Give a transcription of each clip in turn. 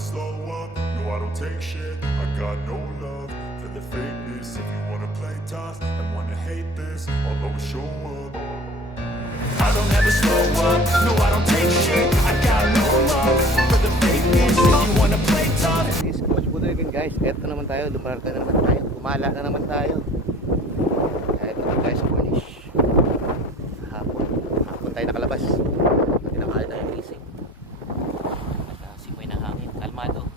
slow up, no I don't take shit. I got no love for the fakeness. If you wanna play tough and wanna hate this, I'll always show up. I don't ever slow up, no I don't take shit. I got no love for the fakeness. If you wanna play tough. This is Coach Budoy again guys. Eto naman tayo, lumarga na naman tayo. Kumala na naman tayo. Eto naman tayo sa Cornish. Hapon tayo nakalabas. Tinakali tayo gising. Simoy na hangin, kalmado.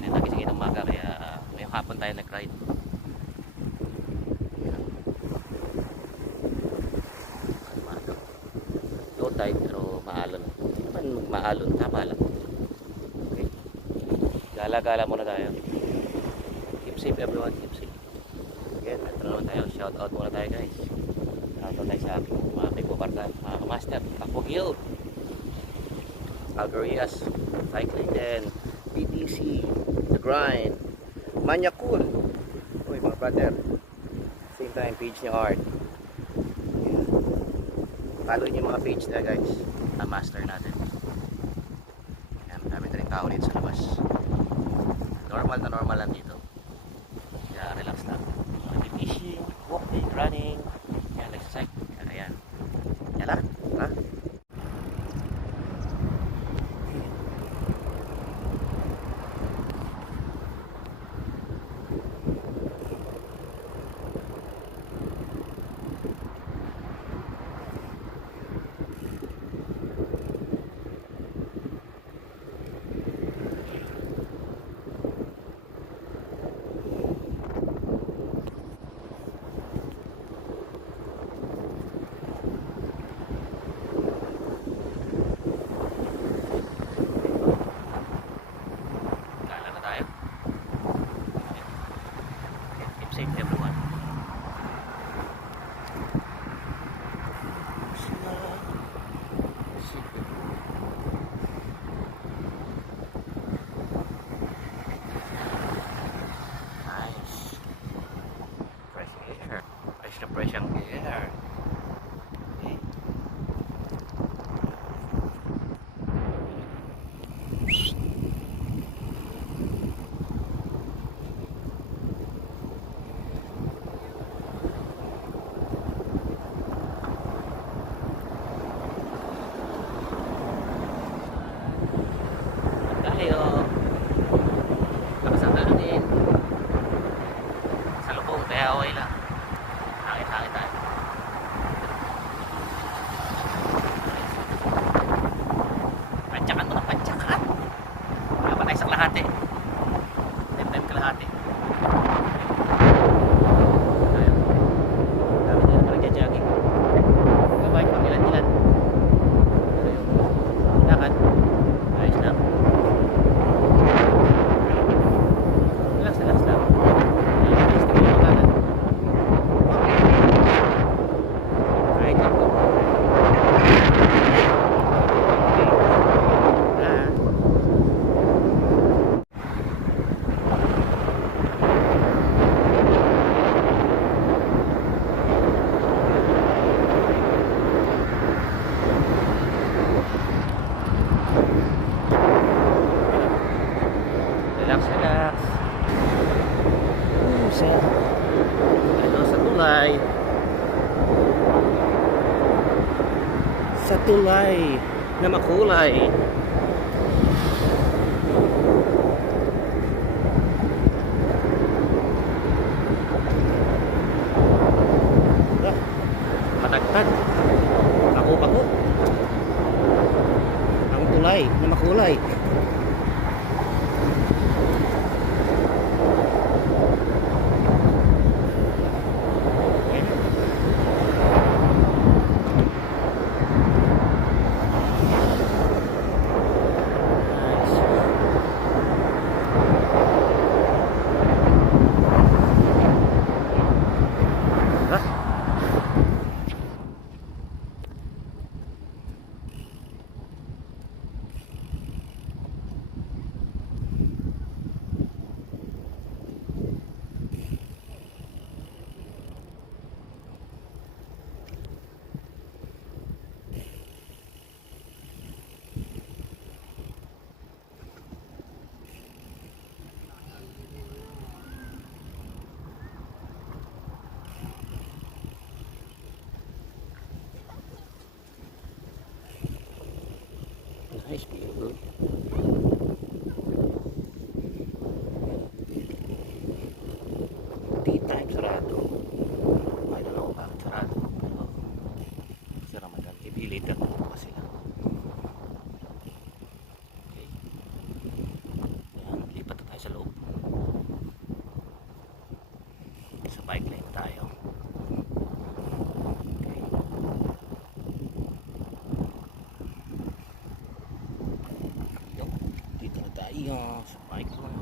Kaya nagising ng maga, kaya ngayong hapon tayo nag-ride. Kalmado. Low tide pero maalon. Hindi naman maalon, tama lang. Okay. Gala-gala muna tayo. Keep safe everyone, keep safe. Again, ito na naman tayo. Shout out muna tayo guys. Shout out tayo sa aking mga kaibubarkan, mga master, Kakbogil, Algarias, Cycling, and BTC, The Grind, Manyakul. Uy mga brother, same time page niya Art. Yeah. Follow niyo yung mga page na guys, na master natin. Yan, dami na rin tao dito sa labas. Normal na normal lang dito. Kaya relax lang. Fishing, walking, running, yan, nagsacycle. Ayan. Yan lang, ha? Safe everyone. Nice. Fresh air. Fresh na fresh ang air. Okay. Tayo. Lakas ang hangin. Sa lubong, kaya okay lang. Hangin-hangin tayo. Pantsakan mo na, pantsakan. Wala pa tayo sa kalahati. Time kalahati. Ayun. Dami nila parang jogging. Gabay pang ilan-ilan. Lakad. Ayos lang. Relax lang. Relax lang yung lakad. Right lang po. Relax. Sir. Ano sa tulay? Sa tulay na makulay. Matagtag. Pako-pako. Ang tulay na makulay. Nice, beautiful. Tea time sarado. I don't know bakit sarado. Pero sa Ramadan. Maybe later pa sila. Okay. Ayan, lipat na tayo sa loob. Sa bike lane tayo. Okay. Yo, dito na tayo sa bike lane.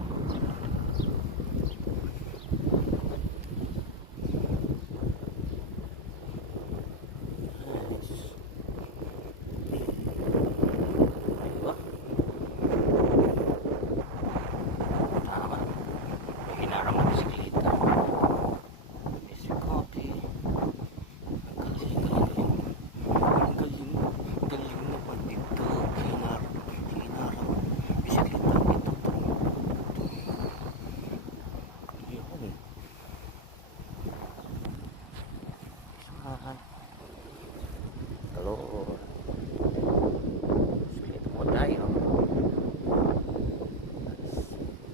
Hello. Split mo tayo.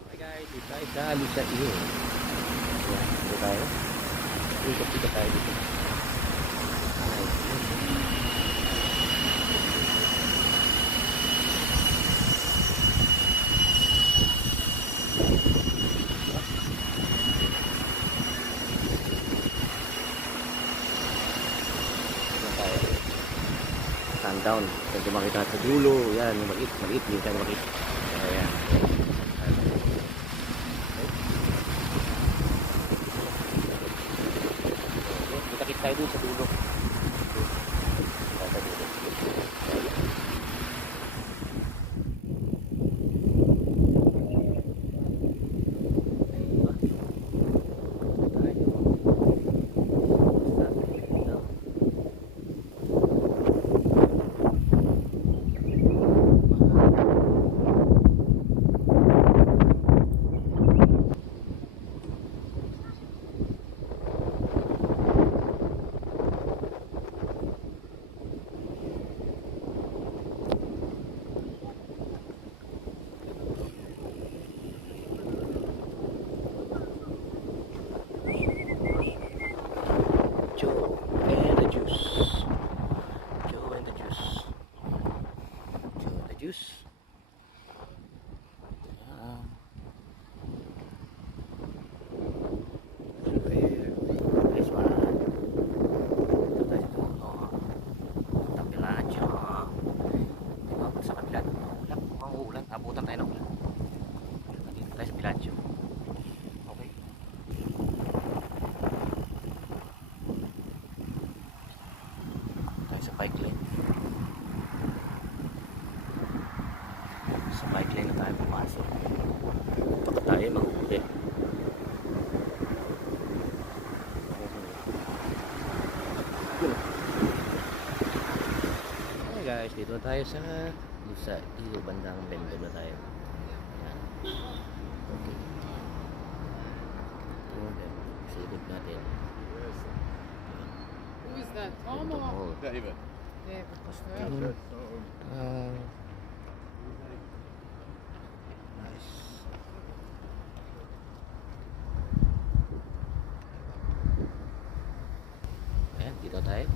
Hi guys, dito tayo sa Lusa Iyo. Ayan, dito tayo. Ikot-ikot tayo dito. Sundown. Kung makita natin sa dulo, yan, yung maliit, yung tayo makita. Ayan. Kita-kita tayo dun sa dulo. Sa dulo. Joe and the juice. Joe and the juice. Joe and the juice. This one. Ito tayo sa dulo. Tapiladyo. Diba, sa kabila. Ulap. Mukhang uulan. Abutan tayo ng ulan. Dito tayo sa Piladyo. Okay. Tayo sa bike lane. Sa bike lane na tayo pumasok. Baka tayo maghuli. Hey guys, dito na tayo sa Iyo, bandang bendo na tayo. Ayan. Okay. Ito na, silip natin. Who is that? Tom or? Oh, David. nice. Ayan, dito tayo.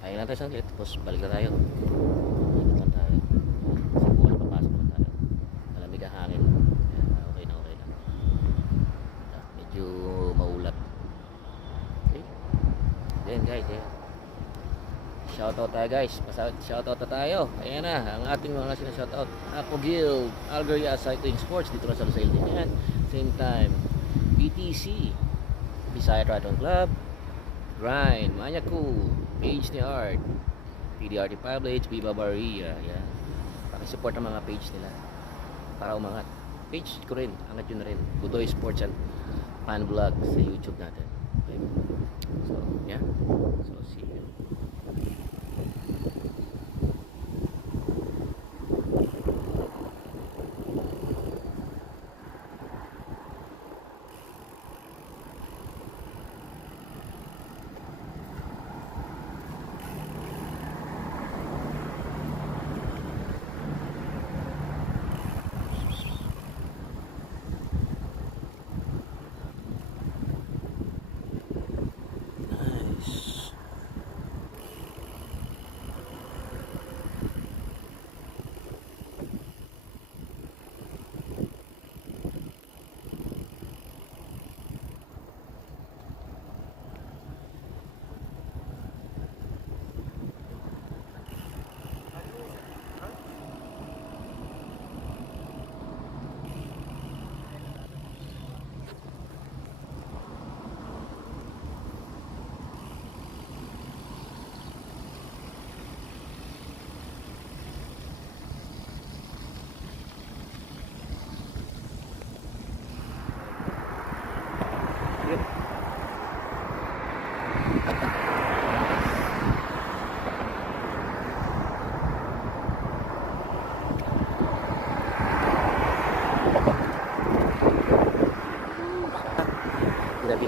Pahinga na tayo saglit, tapos balik na tayo. Ikot lang tayo. Sa buwan, papasok na tayo. Malamig ang hangin. Ayan, okay na, okay lang. Medyo maulap. Okay. Then guys, ayan. Shoutout tayo guys. Shoutout na tayo. Ayan na, ang ating mga sinashoutout. Apo Guild, Algeria Cycling Sports, dito na sa Lusail din yan. Same time, BTC, Bisaya Triathlon Club, Grind, Manya Cool, Page ni Art, PDRT Publish, Viva Barria. Yan. Pakisupport ang mga page nila para umangat. Page ko rin, angat yun na rin. Budoy Sports and Fan Vlog sa YouTube natin. Okay. So, yeah. So, see you.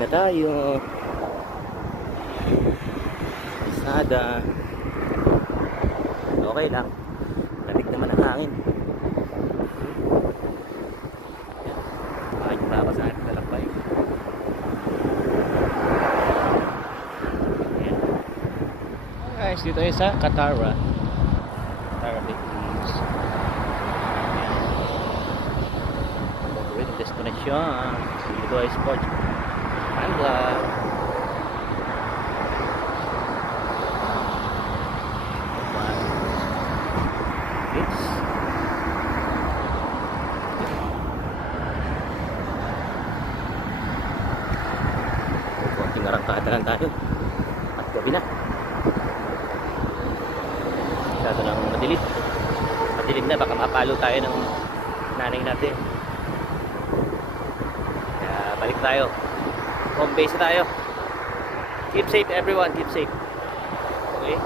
tayo. Sada. Okay lang. Lamig naman ang hangin. Bakit ba sa ating talakbay? Guys, dito tayo sa Katara. Katara Beach. Favorite destination. Dito ay sports. Angla. It's konting arangkada lang tayo. At gabi na. Masyado lang madilim. Madilim na, baka mapalo tayo ng nanay natin. Kaya balik tayo. Home base na tayo. Keep safe everyone, keep safe. Okay?